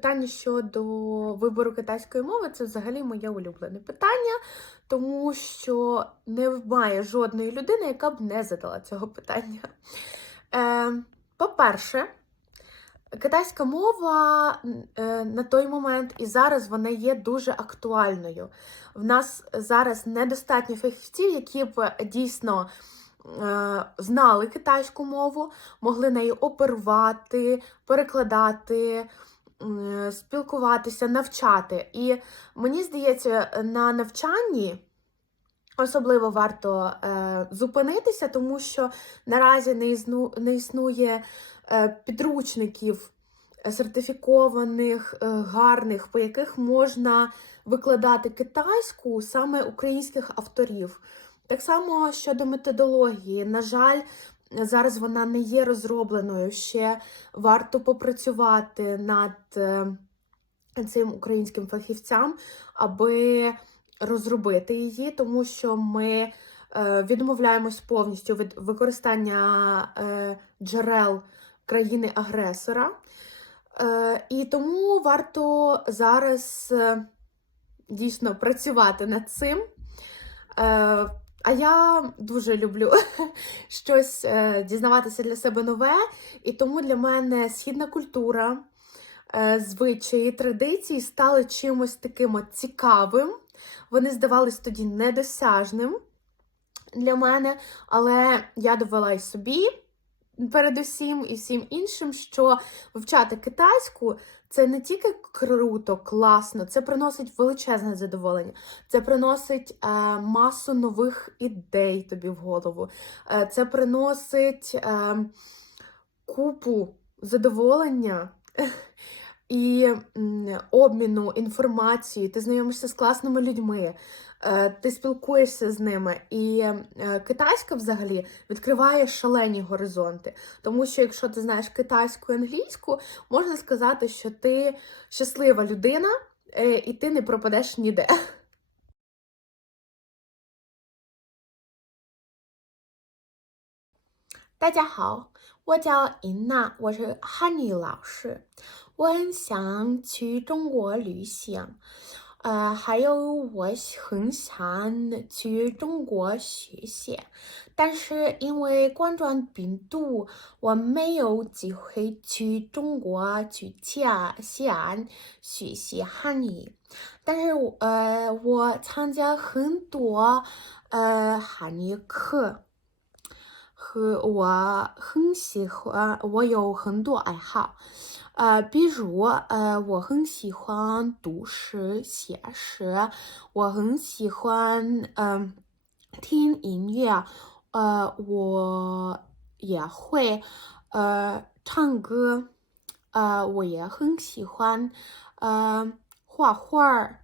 Питання щодо вибору китайської мови це взагалі моє улюблене питання, тому що немає жодної людини, яка б не задала цього питання. Е, по-перше, китайська мова е, на той момент і зараз вона є дуже актуальною. В нас зараз недостатньо фахівців, які б дійсно е, знали китайську мову, могли нею оперувати, перекладати, спілкуватися, навчати. І мені здається, на навчанні. Особливо варто е, зупинитися, тому що наразі не, існу, не існує е, підручників е, сертифікованих, е, гарних, по яких можна викладати китайську саме українських авторів. Так само щодо методології, на жаль, зараз вона не є розробленою. Ще варто попрацювати над е, цим українським фахівцям, аби розробити її, тому що ми е, відмовляємось повністю від використання е, джерел країни-агресора. І тому варто зараз дійсно працювати над цим. А я дуже люблю щось е, дізнаватися для себе нове, і тому для мене східна культура, е, звичаї, традиції стали чимось таким цікавим. Вони здавались тоді недосяжним для мене, але я довела й собі, передусім, і всім іншим, що вивчати китайську це не тільки круто, класно, це приносить величезне задоволення, це приносить е, масу нових ідей тобі в голову, е, це приносить е, купу задоволення. І обміну інформацією, ти знайомишся з класними людьми, ти спілкуєшся з ними. І е, китайська взагалі відкриває шалені горизонти. Тому що, якщо ти знаєш китайську і англійську, можна сказати, що ти щаслива людина е, і ти не пропадеш ніде. 大家好，我叫尹娜，我是汉语老师。我很想去中国旅行， 呃，还有我很想去中国学习，但是因为冠状病毒，我没有机会去中国去西安西安学习汉语。但是呃，我参加很多呃汉语课。和我很喜欢，我有很多爱好，呃，比如呃，我很喜欢读诗、写诗，我很喜欢嗯、听音乐，呃，我也会呃唱歌，呃，我也很喜欢呃画画儿。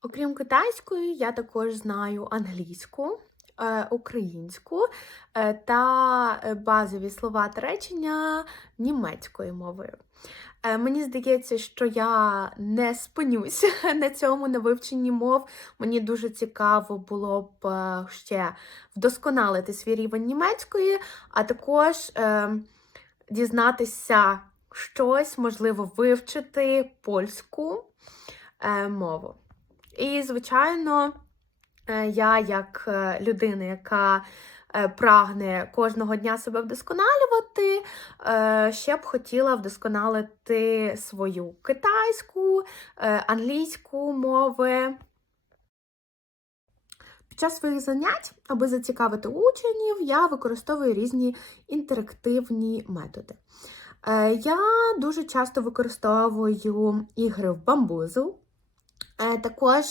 Окрім китайської, я також знаю англійську. Е, українську е, та е, базові слова та речення німецькою мовою. Мені здається, що я не спинюся на цьому на вивченні мов. Мені дуже цікаво було б ще вдосконалити свій рівень німецької, а також дізнатися щось, можливо, вивчити польську мову. І, звичайно, я, як е, людина, яка е, прагне кожного дня себе вдосконалювати, ще б хотіла вдосконалити свою китайську, англійську мови. Під час своїх занять, аби зацікавити учнів, я використовую різні інтерактивні методи. Я дуже часто використовую ігри в бамбузл. Також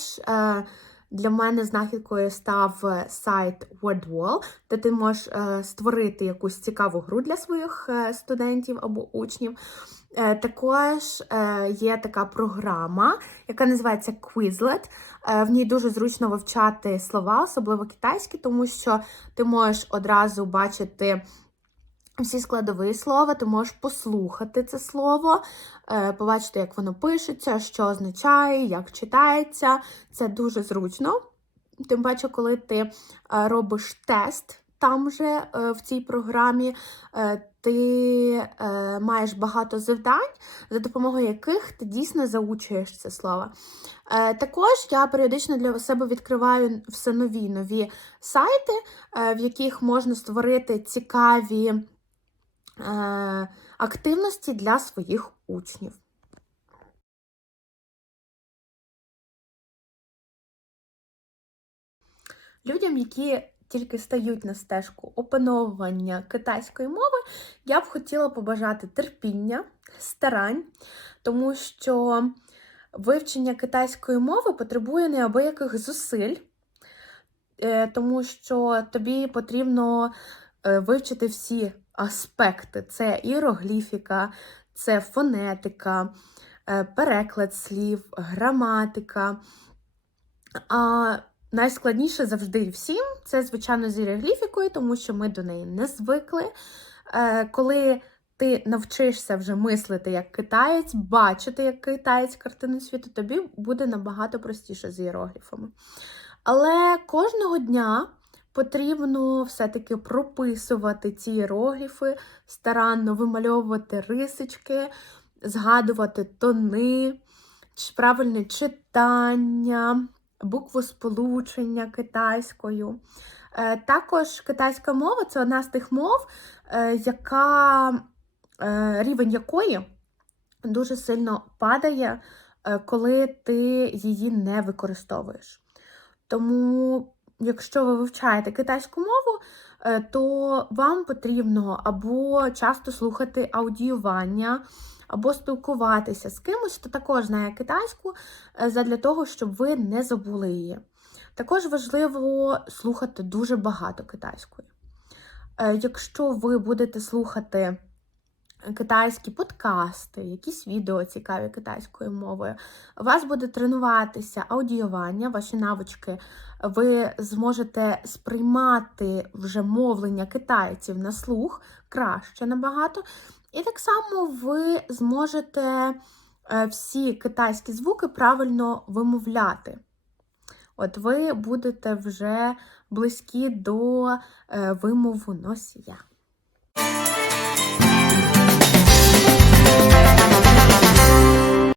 для мене знахідкою став е, сайт WordWall, де ти можеш е, створити якусь цікаву гру для своїх е, студентів або учнів. Також є така програма, яка називається Quizlet. В ній дуже зручно вивчати слова, особливо китайські, тому що ти можеш одразу бачити всі складові слова, ти можеш послухати це слово, е, побачити, як воно пишеться, що означає, як читається. Це дуже зручно. Тим паче, коли ти е, робиш тест там же е, в цій програмі, ти маєш багато завдань, за допомогою яких ти дійсно заучуєш це слово. Також я періодично для себе відкриваю все нові нові сайти, в яких можна створити цікаві активності для своїх учнів. Людям, які тільки стають на стежку опановування китайської мови, я б хотіла побажати терпіння, старань, тому що вивчення китайської мови потребує неабияких зусиль, е, тому що тобі потрібно е, вивчити всі аспекти: це іерогліфіка, це фонетика, е, переклад слів, граматика. А найскладніше завжди всім це, звичайно, з іерогліфікою, тому що ми до неї не звикли. Е, Коли ти навчишся вже мислити як китаєць, бачити як китаєць картину світу, тобі буде набагато простіше з іерогліфами. Але кожного дня потрібно все-таки прописувати ці іерогліфи, старанно вимальовувати рисочки, згадувати тони, правильне читання, буквосполучення китайською. Е, Також китайська мова це одна з тих мов, е, яка, е, рівень якої дуже сильно падає, коли ти її не використовуєш. Тому, якщо ви вивчаєте китайську мову, е, то вам потрібно або часто слухати аудіювання, або спілкуватися з кимось, хто також знає китайську, е, задля того, щоб ви не забули її. Також важливо слухати дуже багато китайської. Е, Якщо ви будете слухати китайські подкасти, якісь відео цікаві китайською мовою, у вас буде тренуватися аудіювання, ваші навички, ви зможете сприймати вже мовлення китайців на слух краще набагато. І так само ви зможете е, всі китайські звуки правильно вимовляти. От ви будете вже близькі до е, вимову носія.